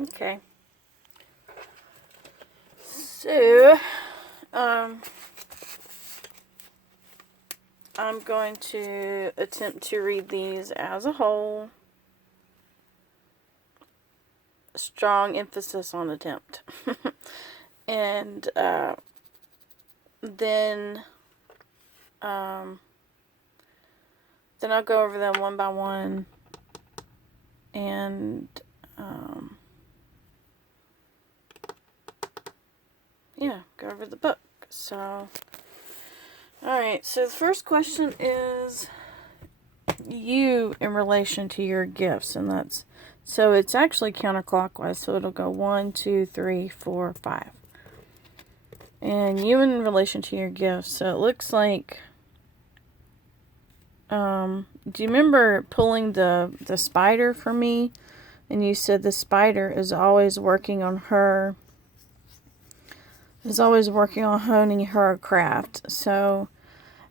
Okay. So, I'm going to attempt to read these as a whole. Strong emphasis on attempt. And then I'll go over them one by one and yeah, go over the book. So, alright, so the first question is you in relation to your gifts, and that's, so it's actually counterclockwise, so it'll go 1, 2, 3, 4, 5. And you in relation to your gifts, so it looks like, do you remember pulling the spider for me? And you said the spider is always working on her, is always working on honing her craft. So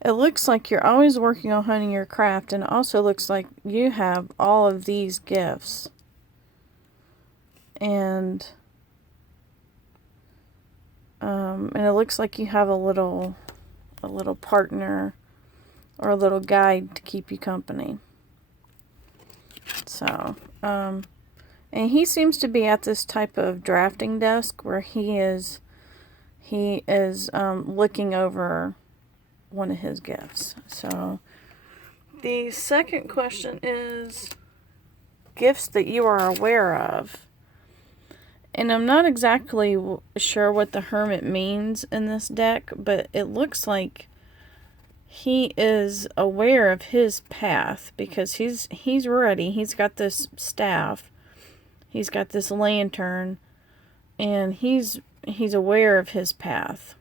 it looks like you're always working on honing your craft, and it also looks like you have all of these gifts. And it looks like you have a little partner or a little guide to keep you company. So, and he seems to be at this type of drafting desk where he is looking over one of his gifts. So, the second question is gifts that you are aware of. And I'm not exactly sure what the Hermit means in this deck, but it looks like he is aware of his path because he's ready. He's got this staff. He's got this lantern, and he's aware of his path.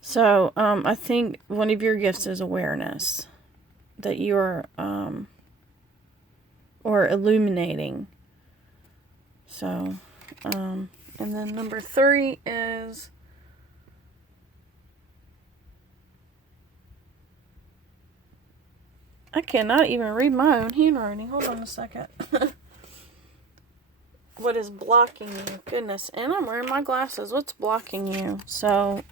So, I think one of your gifts is awareness, that you're, or illuminating. So, and then number 3 is, I cannot even read my own handwriting. Hold on a second. What is blocking you? Goodness, and I'm wearing my glasses. What's blocking you? So,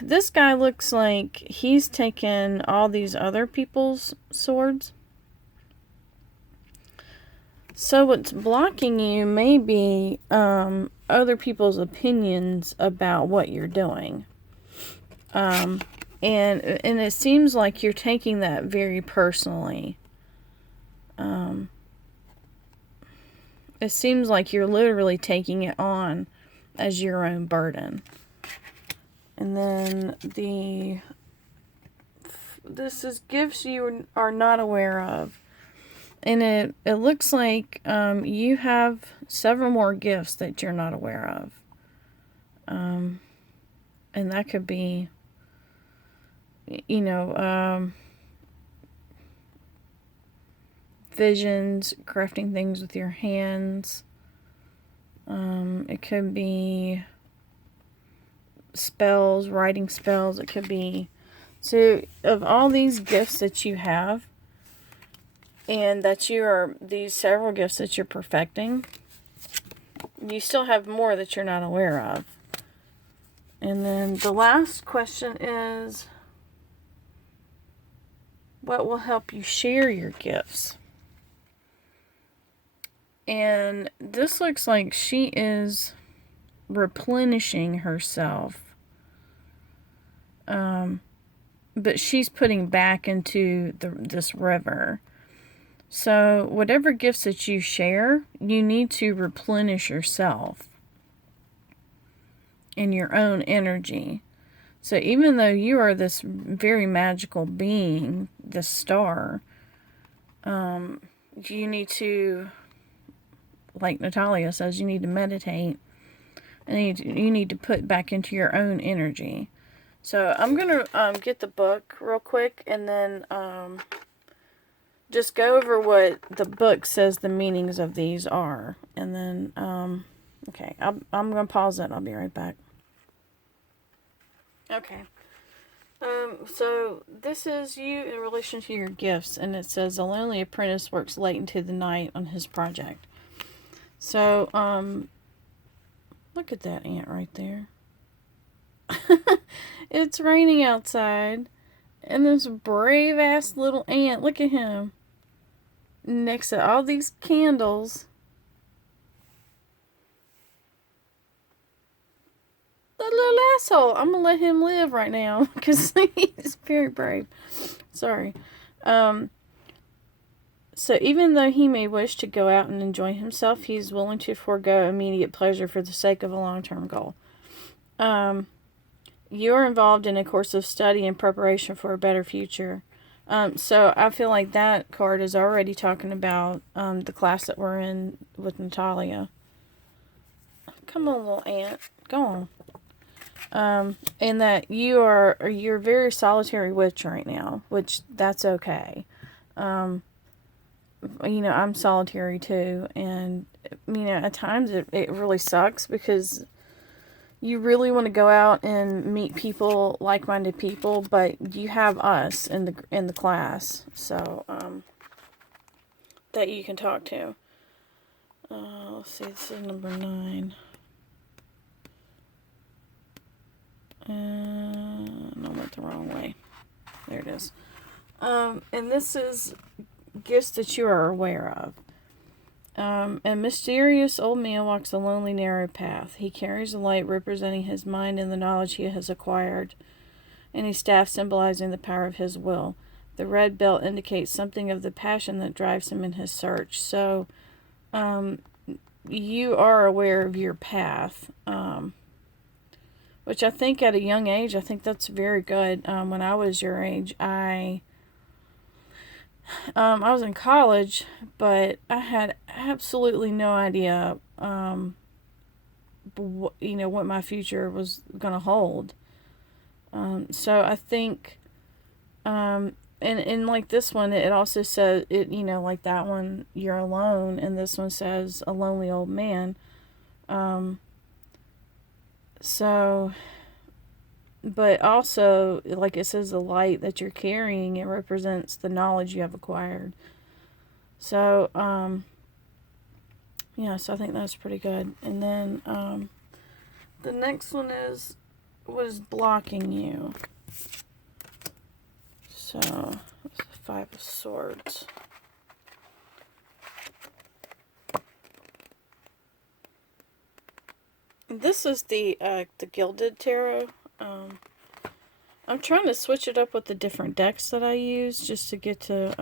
this guy looks like he's taken all these other people's swords. So what's blocking you may be other people's opinions about what you're doing. And it seems like you're taking that very personally. It seems like you're literally taking it on as your own burden. And then this is gifts you are not aware of. And it looks like you have several more gifts that you're not aware of. And that could be, visions, crafting things with your hands. It could be spells, writing spells. It could be, so of all these gifts that you have, and that these several gifts that you're perfecting, you still have more that you're not aware of. And then the last question is, what will help you share your gifts? And this looks like she is replenishing herself. But she's putting back into this river. So whatever gifts that you share, you need to replenish yourself in your own energy. So even though you are this very magical being, this star, you need to, like Natalia says, you need to meditate. And you need to put back into your own energy. So I'm going to get the book real quick and then just go over what the book says the meanings of these are. And then, okay, I'm going to pause it. I'll be right back. Okay. So this is you in relation to your gifts, and it says a lonely apprentice works late into the night on his project. So, look at that ant right there. It's raining outside, and this brave ass little ant, look at him, next to all these candles. The little asshole. I'm gonna let him live right now because he's very brave. Sorry. So even though he may wish to go out and enjoy himself, he is willing to forego immediate pleasure for the sake of a long-term goal. You are involved in a course of study and preparation for a better future. So I feel like that card is already talking about the class that we're in with Natalia. Come on, little ant. Go on. And that you're a very solitary witch right now, which that's okay. I'm solitary too, and at times it really sucks because you really want to go out and meet people, like-minded people, but you have us in the class, so that you can talk to. Let's see, this is number 9. I went the wrong way. There it is. And this is gifts that you are aware of. A mysterious old man walks a lonely, narrow path. He carries a light representing his mind and the knowledge he has acquired, and a staff symbolizing the power of his will. The red belt indicates something of the passion that drives him in his search. So, you are aware of your path, which I think at a young age, I think that's very good. When I was your age, I was in college, but I had absolutely no idea, what my future was going to hold. So I think, and like this one, it also says, like that one, you're alone, and this one says a lonely old man. But also, like it says, the light that you're carrying, it represents the knowledge you have acquired. So, so I think that's pretty good. And then, the next one is, what is blocking you? So, it's the 5 of Swords. This is the Gilded Tarot. I'm trying to switch it up with the different decks that I use just to get to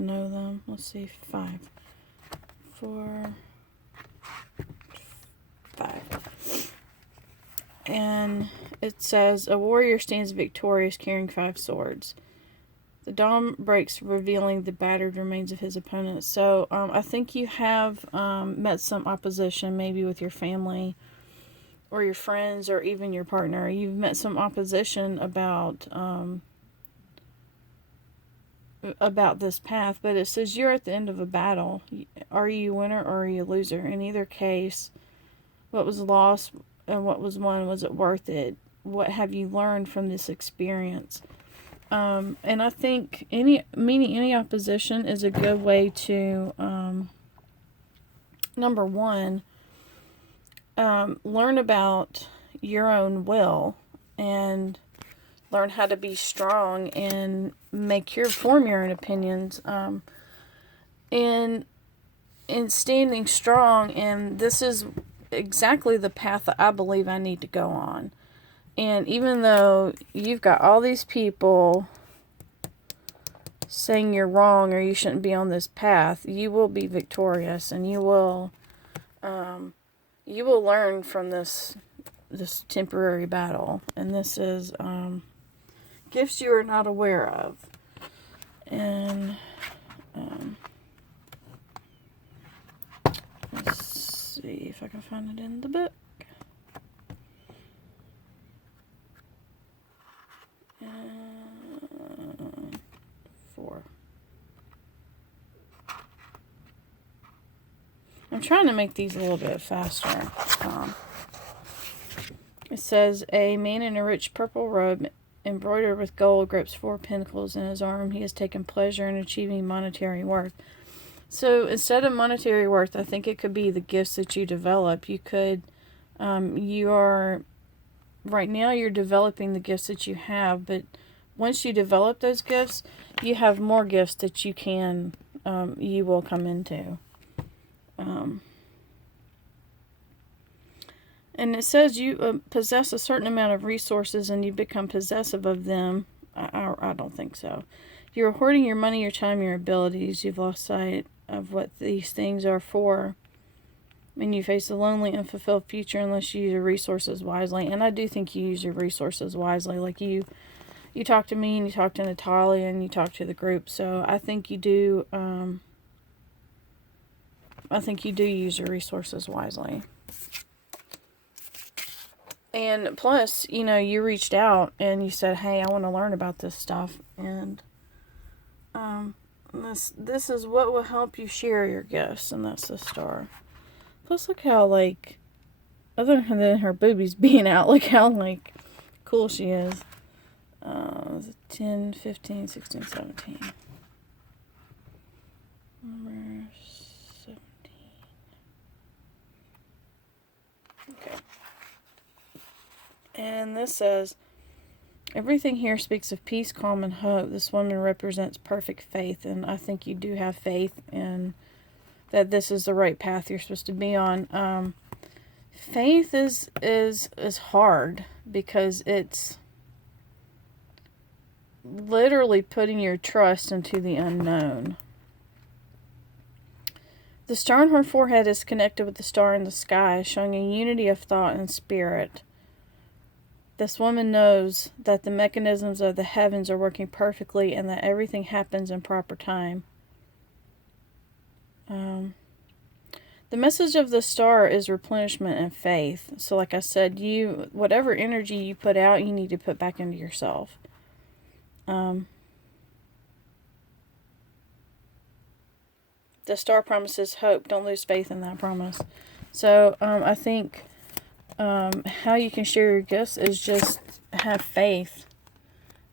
know them. Let's see, 5, 4, 5. And it says, a warrior stands victorious carrying 5 swords. The dawn breaks, revealing the battered remains of his opponent. So, I think you have met some opposition, maybe with your family or your friends or even your partner. You've met some opposition about this path, but it says you're at the end of a battle. Are you a winner or are you a loser? In either case, what was lost and what was won, was it worth it? What have you learned from this experience? And I think meeting any opposition is a good way to, number one, learn about your own will and learn how to be strong and form your own opinions. And standing strong, and this is exactly the path that I believe I need to go on. And even though you've got all these people saying you're wrong or you shouldn't be on this path, you will be victorious, and you will learn from this temporary battle. And this is gifts you are not aware of. And let's see if I can find it in the book. 4. I'm trying to make these a little bit faster. It says, a man in a rich purple robe embroidered with gold grips 4 pentacles in his arm. He has taken pleasure in achieving monetary worth. So instead of monetary worth, I think it could be the gifts that you develop. You could, right now you're developing the gifts that you have, but once you develop those gifts, you have more gifts that you will come into. And it says you possess a certain amount of resources and you become possessive of them. I don't think so. You're hoarding your money, your time, your abilities. You've lost sight of what these things are for. And you face a lonely, unfulfilled future unless you use your resources wisely. And I do think you use your resources wisely. Like you talk to me and you talk to Natalia and you talk to the group. So I think you do. I think you do use your resources wisely. And plus, you reached out and you said, hey, I want to learn about this stuff. And this is what will help you share your gifts. And that's the star. Plus, look how, other than her boobies being out, look how, cool she is. 10, 15, 16, 17. Number 17. Okay. And this says, everything here speaks of peace, calm, and hope. This woman represents perfect faith, and I think you do have faith in that this is the right path you're supposed to be on. Faith is hard because it's literally putting your trust into the unknown. The star on her forehead is connected with the star in the sky, showing a unity of thought and spirit. This woman knows that the mechanisms of the heavens are working perfectly and that everything happens in proper time. The message of the star is replenishment and faith. So like I said, whatever energy you put out, you need to put back into yourself. The star promises hope. Don't lose faith in that promise. So I think how you can share your gifts is just have faith.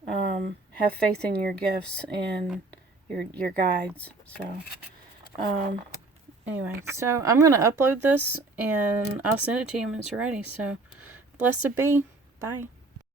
Have faith in your gifts and your guides. So anyway, so I'm going to upload this and I'll send it to you when it's ready. So blessed be. Bye.